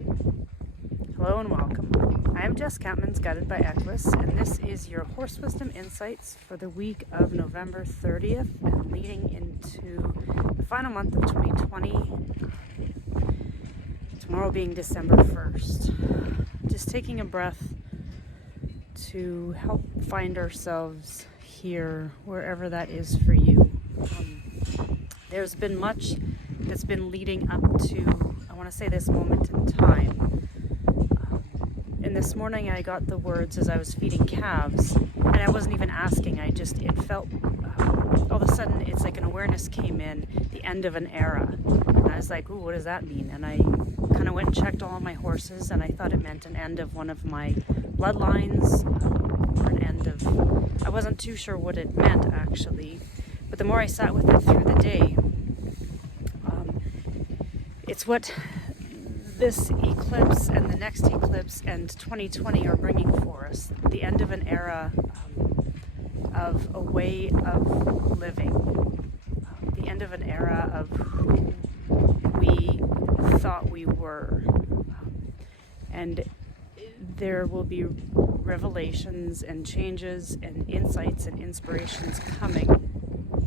Hello and welcome. I am Jess Campmans, guided by Equus, and this is your Horse Wisdom Insights for the week of November 30th and leading into the final month of 2020, tomorrow being December 1st. Just taking a breath to help find ourselves here, wherever that is for you. There's been much that's been leading up to, I want to say, this moment in time. And this morning I got the words as I was feeding calves, and I wasn't even asking, it felt, all of a sudden it's like an awareness came in, the end of an era. And I was like, ooh, what does that mean? And I kind of went and checked all of my horses, and I thought it meant an end of one of my bloodlines, or an end of, I wasn't too sure what it meant actually, but the more I sat with it through the day, it's what this eclipse and the next eclipse and 2020 are bringing for us. The end of an era of a way of living. The end of an era of who we thought we were. And there will be revelations and changes and insights and inspirations coming,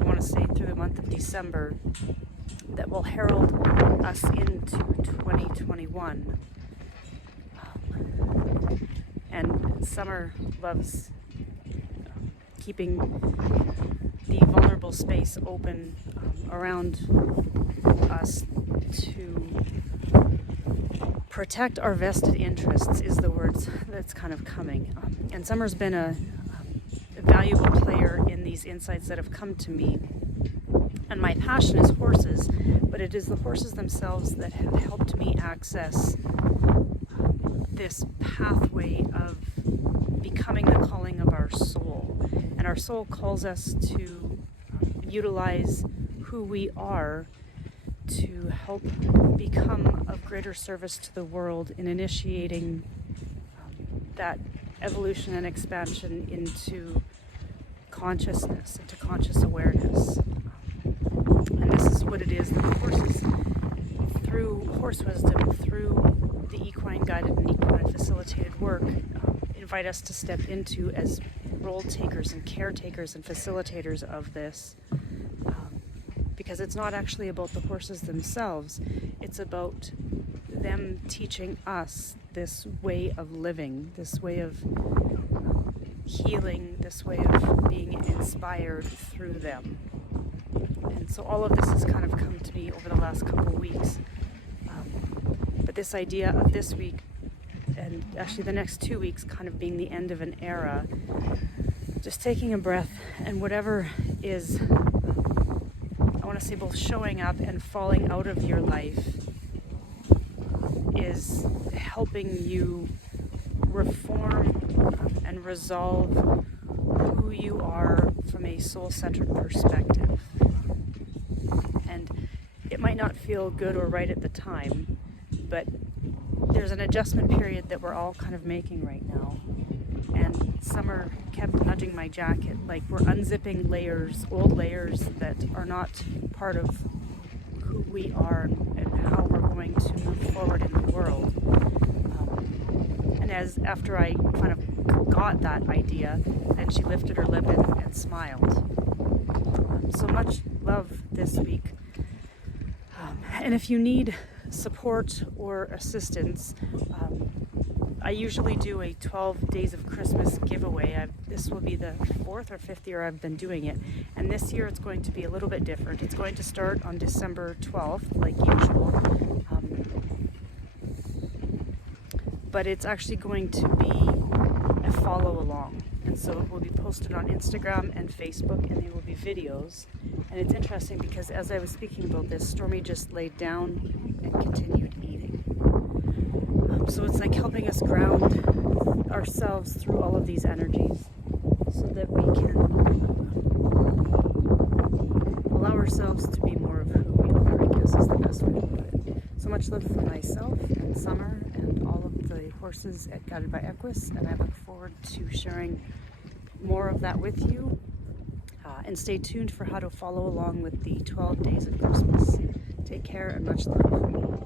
I want to say through the month of December, that will herald us into 2021. And summer loves keeping the vulnerable space open around us to protect our vested interests is the words that's kind of coming. And summer's been a valuable player in these insights that have come to me. And my passion is horses, but it is the horses themselves that have helped me access this pathway of becoming the calling of our soul. And our soul calls us to utilize who we are to help become of greater service to the world in initiating that evolution and expansion into consciousness, into conscious awareness. And this is what it is that the horses, through horse wisdom, through the equine guided and equine facilitated work, invite us to step into as role takers and caretakers and facilitators of this. Because it's not actually about the horses themselves, it's about them teaching us this way of living, this way of healing, this way of being inspired through them. And so all of this has kind of come to me over the last couple of weeks. But this idea of this week, and actually the next 2 weeks, kind of being the end of an era, just taking a breath, and whatever is, I want to say, both showing up and falling out of your life is helping you reform and resolve who you are from a soul-centered perspective. And it might not feel good or right at the time, but there's an adjustment period that we're all kind of making right now. And summer kept nudging my jacket, like we're unzipping layers, old layers that are not part of who we are and how we're going to move forward in the world. And after I kind of got that idea, then she lifted her lip and smiled. So much love this week. And if you need support or assistance, I usually do a 12 Days of Christmas giveaway. This will be the 4th or 5th year I've been doing it. And this year it's going to be a little bit different. It's going to start on December 12th, like usual. But it's actually going to be a follow along. And so it will be posted on Instagram and Facebook, and there will be videos. And it's interesting because as I was speaking about this, Stormy just laid down and continued eating. So it's like helping us ground ourselves through all of these energies so that we can allow ourselves to be more of who we are, I guess is the best way to put it. So much love for myself and Summer and all of the horses at Guided by Equus, and I look forward to sharing more of that with you. And stay tuned for how to follow along with the 12 Days of Christmas. Take care and much love.